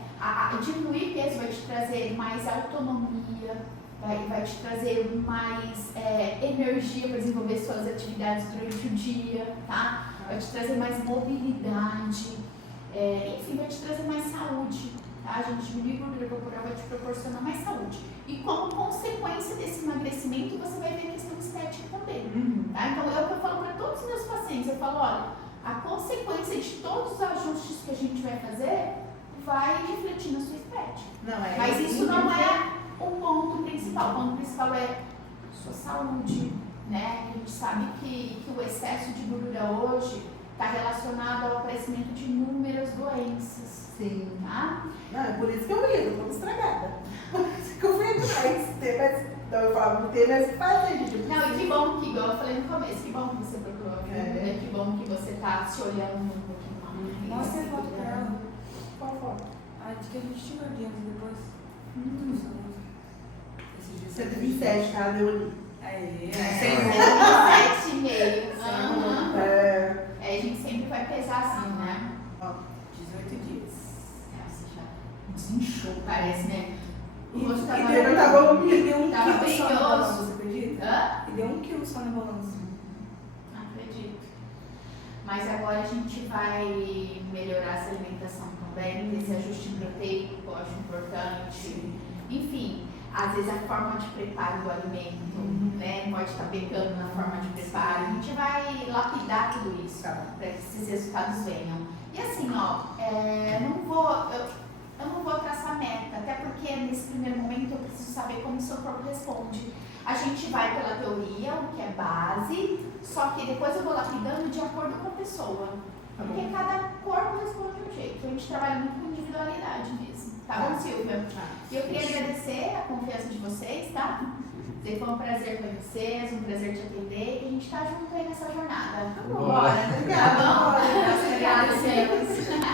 Diminuir peso vai te trazer mais autonomia, vai te trazer mais energia para desenvolver suas atividades durante o dia, tá? Vai te trazer mais mobilidade, enfim, vai te trazer mais saúde, tá? A gente diminuir gordura corporal vai te proporcionar mais saúde. E como consequência desse emagrecimento, você vai ver a questão estética também, tá? Então é o que eu falo para todos os meus pacientes, eu falo, olha, a consequência de todos os ajustes que a gente vai fazer vai refletir na sua estética. pode. Não, é. Mas isso não é o ponto principal. O ponto principal é sua saúde, né? A gente sabe que o excesso de gordura hoje está relacionado ao aparecimento de inúmeras doenças, Sim. tá? Não, é por isso que eu ia, eu tô estragada. Por isso que eu fui atrás. Então eu falo, não tem mais o que fazer, gente. Não, e que bom que, igual eu falei no começo, que bom que você procurou ajuda, É. que bom que você tá se olhando um pouquinho mais. Mostra a foto pra ela. Qual foto? Ah, de que a gente tinha gordinhas depois. Esses dias. 127, tá? Deu ali. Aí, É. 7,5. Aham. É. É, a gente sempre vai pesar assim, né? 18 dias. Nossa, já desinchou, parece, né? O E rosto tava... deu- tava um- E deu 1 Tava quilo só na brilhoso. balança, você acredita? Hã? E deu 1 quilo só na balança. Não acredito. Mas agora a gente vai melhorar essa alimentação também, esse ajuste proteico, que eu acho importante. Enfim, às vezes a forma de preparo do alimento, né, pode estar pecando na forma de preparo. A gente vai lapidar tudo isso para que esses resultados venham. E assim, ó, eu não vou traçar meta, até porque nesse primeiro momento eu preciso saber como o seu corpo responde. A gente vai pela teoria, o que é base, só que depois eu vou lapidando de acordo com a pessoa. Porque cada corpo responde de um jeito. A gente trabalha muito com individualidade mesmo. Tá bom, Silvia? E eu queria agradecer a confiança de vocês, tá? Dizer que foi um prazer conhecê-los, um prazer te atender e a gente tá junto aí nessa jornada. Bora, obrigada. Tá bom? Bora. Obrigada, Silvia.